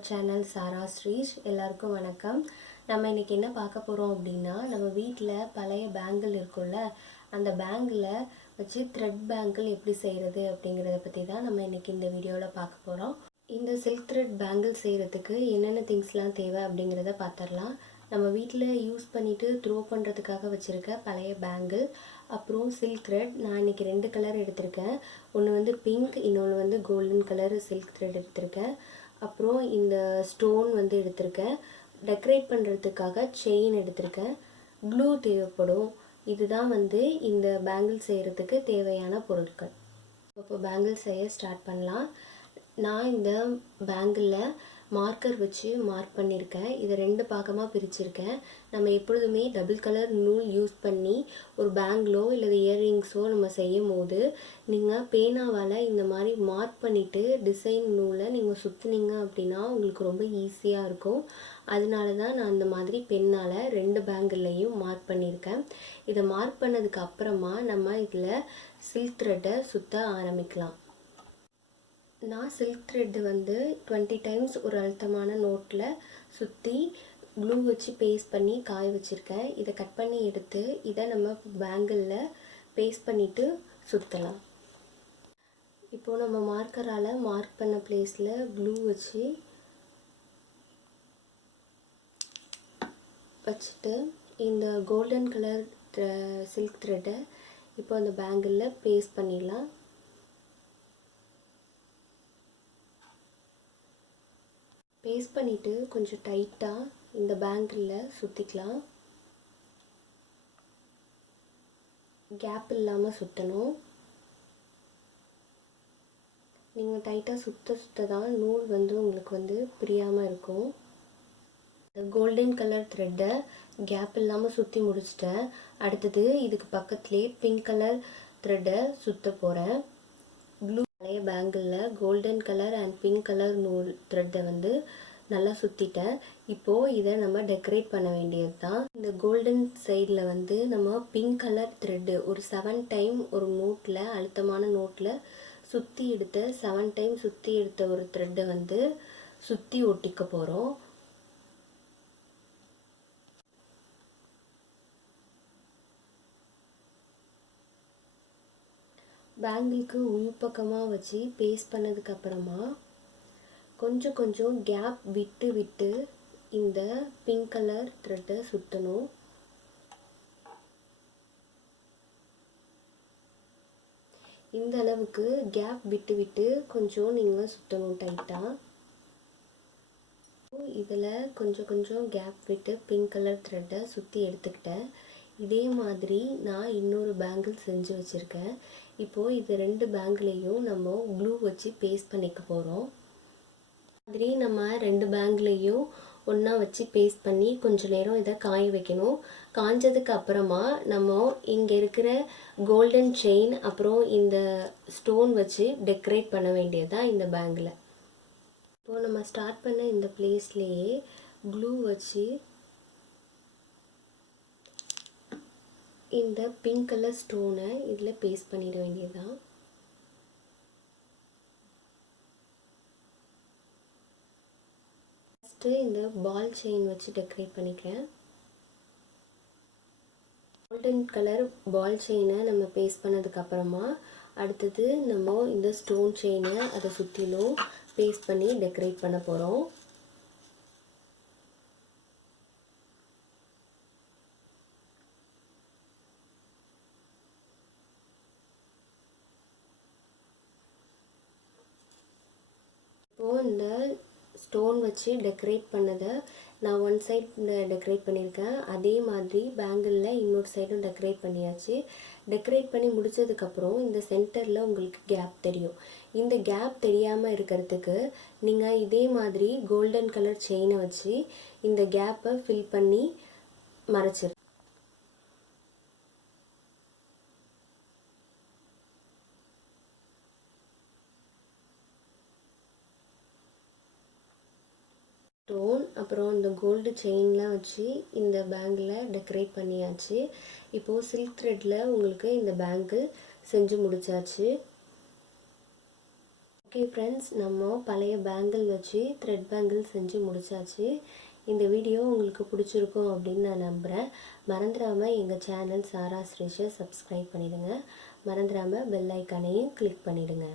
Our channel சாரா ஸ்ரீஷ். எல்லாருக்கும் வணக்கம். நம்ம இன்றைக்கி என்ன பார்க்க போகிறோம் அப்படின்னா, நம்ம வீட்டில் பழைய பேங்கிள் இருக்குல்ல, அந்த பேங்கில் வச்சு த்ரெட் பேங்கிள் எப்படி செய்கிறது அப்படிங்கிறத பற்றி தான் நம்ம இன்றைக்கி இந்த வீடியோவில் பார்க்க போகிறோம். இந்த சில்க் த்ரெட் பேங்கிள் செய்கிறதுக்கு என்னென்ன திங்ஸ்லாம் தேவை அப்படிங்கிறத பார்த்துடலாம். நம்ம வீட்டில் யூஸ் பண்ணிவிட்டு த்ரோ பண்ணுறதுக்காக வச்சுருக்க பழைய பேங்கிள், அப்புறம் சில்க் த்ரெட். நான் இன்றைக்கி 2 கலர் எடுத்திருக்கேன். ஒன்று வந்து பிங்க், இன்னொன்று வந்து கோல்டன் கலர் சில்க் த்ரெட் எடுத்திருக்கேன். அப்புறம் இந்த ஸ்டோன் வந்து எடுத்திருக்கேன். டெக்கரேட் பண்ணுறதுக்காக செயின் எடுத்திருக்கேன். க்ளூ தேவைப்படும். இதுதான் வந்து இந்த பேங்கிள் செய்கிறதுக்கு தேவையான பொருட்கள். இப்போ பேங்கிள் செய்ய ஸ்டார்ட் பண்ணலாம். நான் இந்த பேங்கிளில் மார்க்கர் வச்சு மார்க் பண்ணியிருக்கேன். இதை 2 பாகமாக பிரிச்சிருக்கேன். நம்ம எப்பொழுதுமே டபுள் கலர் நூல் யூஸ் பண்ணி ஒரு பேங்கிளோ இல்லை இயர்ரிங்ஸோ நம்ம செய்யும் போது நீங்கள் பேனாவால் இந்த மாதிரி மார்க் பண்ணிவிட்டு டிசைன் நூலை நீங்கள் சுற்றுனீங்க அப்படின்னா உங்களுக்கு ரொம்ப ஈஸியாக இருக்கும். அதனால தான் நான் இந்த மாதிரி பெண்ணால் 2 பேங்கிள்லையும் மார்க் பண்ணியிருக்கேன். இதை மார்க் பண்ணதுக்கு அப்புறமா நம்ம இதில் சில்க் த்ரெட்டை சுற்ற ஆரம்பிக்கலாம். நான் சில்க் த்ரெட்டு வந்து 20 டைம்ஸ் ஒரு அழுத்தமான நோட்டில் சுற்றி க்ளூ வச்சு பேஸ்ட் பண்ணி காய வச்சுருக்கேன். இதை கட் பண்ணி எடுத்து இதை நம்ம பேங்கிளில் பேஸ்ட் பண்ணிவிட்டு சுற்றலாம். இப்போது நம்ம மார்க்கரால் மார்க் பண்ண பிளேஸில் க்ளூ வச்சுட்டு இந்த கோல்டன் கலர் சில்க் த்ரெட்டை இப்போ அந்த பேங்கிளில் பேஸ்ட் பண்ணிடலாம். பேஸ்ட் பண்ணிவிட்டு கொஞ்சம் டைட்டாக இந்த பேங்கிளில் சுற்றிக்கலாம். கேப் இல்லாமல் சுற்றணும். நீங்கள் டைட்டாக சுற்ற தான் நூல் வந்து உங்களுக்கு வந்து பிரியாமல் இருக்கும். கோல்டன் கலர் த்ரெட்டை கேப் இல்லாமல் சுற்றி முடிச்சிட்டேன். அடுத்தது இதுக்கு பக்கத்துலேயே பிங்க் கலர் த்ரெட்டை சுற்ற போகிறேன். ப்ளூ பழைய பேங்கிளில் golden colour and pink colour நூல் த்ரெட்டை வந்து நல்லா சுற்றிட்டேன். இப்போது இதை நம்ம டெக்கரேட் பண்ண வேண்டியது தான். இந்த கோல்டன் சைடில் வந்து நம்ம பிங்க் கலர் த்ரெட்டு ஒரு 7 டைம் ஒரு நோட்டில் அழுத்தமான நோட்டில் சுற்றி எடுத்த 7 டைம் சுற்றி எடுத்த ஒரு த்ரெட்டை வந்து சுற்றி ஒட்டிக்க போகிறோம். பேங்கிளுக்கு உள்பக்கமாக வச்சு பேஸ்ட் பண்ணதுக்கப்புறமா கொஞ்சம் கொஞ்சம் கேப் விட்டு விட்டு இந்த பிங்க் கலர் த்ரெட்டை சுற்றணும். இந்த அளவுக்கு கேப் விட்டு விட்டு கொஞ்சம் நீங்கள் சுற்றணும் டைட்டாக. இதில் கொஞ்சம் கொஞ்சம் கேப் விட்டு பிங்க் கலர் த்ரெட்டை சுற்றி எடுத்துக்கிட்டேன். இதே மாதிரி நான் இன்னொரு பேங்கிள் செஞ்சு வச்சுருக்கேன். இப்போது இது 2 பேங்கிளையும் நம்ம க்ளூ வச்சு பேஸ்ட் பண்ணிக்க போகிறோம். மாதிரி நம்ம 2 பேங்கிளையும் ஒன்றா வச்சு பேஸ்ட் பண்ணி கொஞ்சம் நேரம் இதை காய வைக்கணும். காஞ்சதுக்கு அப்புறமா நம்ம இங்கே இருக்கிற கோல்டன் செயின் அப்புறம் இந்த ஸ்டோன் வச்சு டெக்கரேட் பண்ண வேண்டியது தான் இந்த பேங்கில். இப்போது நம்ம ஸ்டார்ட் பண்ண இந்த பிளேஸ்லேயே க்ளூ வச்சு இந்த பிங்க் கலர் ஸ்டோனை இதில் பேஸ்ட் பண்ணிட வேண்டியதுதான். ஃபஸ்ட்டு இந்த பால் செயின் வச்சு டெக்கரேட் பண்ணிக்கிறேன். கோல்டன் கலர் பால் செயினை நம்ம பேஸ்ட் பண்ணதுக்கப்புறமா அடுத்தது நம்ம இந்த ஸ்டோன் செயினை அதை சுற்றிலும் பேஸ்ட் பண்ணி டெக்கரேட் பண்ண போகிறோம். இப்போது இந்த ஸ்டோன் வச்சு டெக்கரேட் பண்ணதை நான் ஒன் சைட் டெக்கரேட் பண்ணியிருக்கேன். அதே மாதிரி பேங்கிளில் இன்னொரு சைடும் டெக்கரேட் பண்ணியாச்சு. டெக்கரேட் பண்ணி முடித்ததுக்கப்புறம் இந்த சென்டரில் உங்களுக்கு கேப் தெரியும். இந்த கேப் தெரியாமல் இருக்கிறதுக்கு நீங்கள் இதே மாதிரி கோல்டன் கலர் செயினை வச்சு இந்த கேப்பை ஃபில் பண்ணி மறைச்சிரு. ஸ்டோன் அப்புறம் இந்த கோல்டு செயின்லாம் வச்சு இந்த பேங்கில் டெக்கரேட் பண்ணியாச்சு. இப்போது சில்க் த்ரெட்டில் உங்களுக்கு இந்த பேங்கிள் செஞ்சு முடிச்சாச்சு. ஓகே ஃப்ரெண்ட்ஸ், நம்ம பழைய பேங்கிள் வச்சு த்ரெட் பேங்கிள் செஞ்சு முடிச்சாச்சு. இந்த வீடியோ உங்களுக்கு பிடிச்சிருக்கும் அப்படின்னு நான் நம்புகிறேன். மறந்துடாமல் எங்கள் சேனல் சாரா ஸ்ரீஷை சப்ஸ்கிரைப் பண்ணிடுங்க. மறந்துடாமல் பெல் ஐக்கானையும் கிளிக் பண்ணிவிடுங்க.